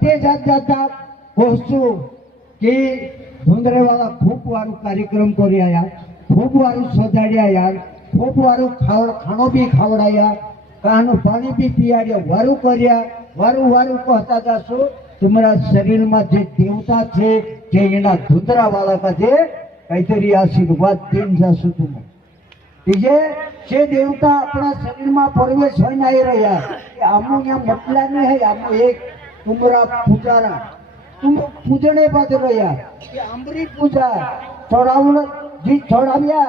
તે જાતા કહું કે ધુંધરેવાળા ખૂબ વાળું કાર્યક્રમ કર્યા યાર, ખૂબ વાળું સજાડ્યા યાર, ખૂબ વાળું ખાણો બી ખવડાયા, કાનું પાણી બી પીવાડ્યા, વારું કર્યા, વારું વારું कहता जाशो तुम्हारा शरीर में जे देवता छे जे एना धुंधरा वाला का जे काहीतरी आशीर्वाद देन जाशो तुम जे से देवता अपना शरीर में प्रवेश होने आई रहा आमो यहाँ मतला नहीं है आमो एक तुम्हारा पूजारा तुम पूजने बाद रहा अमरी पूजा चढ़ाव जी चढ़ाव्या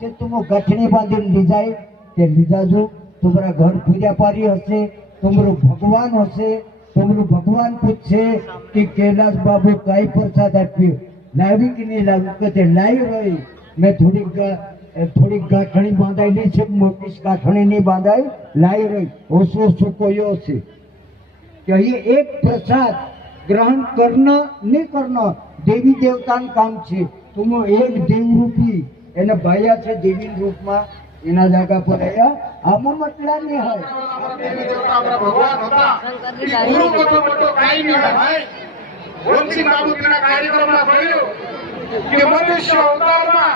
जे तुम गठनी बांधी लीजाय ते लीजाजो तुम्हारा घर पूजा पारी हसे तुम्हारो भगवान हसे तुम्हारो भगवान पूछे कि कैलाश बाबू कई प्रसाद आप्यो लावी कि नहीं लावी कहते लाई रही मैं थोड़ी गाठणी बांधाई छे मोटी गाठणी नहीं बांधाई लाई रही ओसो सुकोयो से कि ये एक प्रसाद ग्रहण करना नहीं करना देवी देवता काम छे तुम एक देव रूपी एने भाया छे देवी रूप में एना जगह पर आया आमो मतला नहीं है देवी देवता हमारा भगवान होता गुरु को तो मोटो काई नहीं है भाई वंशी बाबू तेना कार्यक्रम में बोल्यो कि मनुष्य अवतार में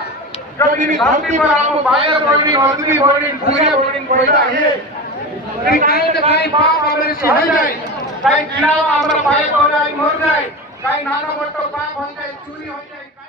कभी भी धरती पर आमो भाया बोलनी मधुरी बोलनी पूरे बोलनी पड़ा है कि काई ने काई पाप हमारे से हो जाए काई कीड़ा हमारा भाई को जाए मर जाए काई नानो मोटो पाप हो जाए चोरी हो जाए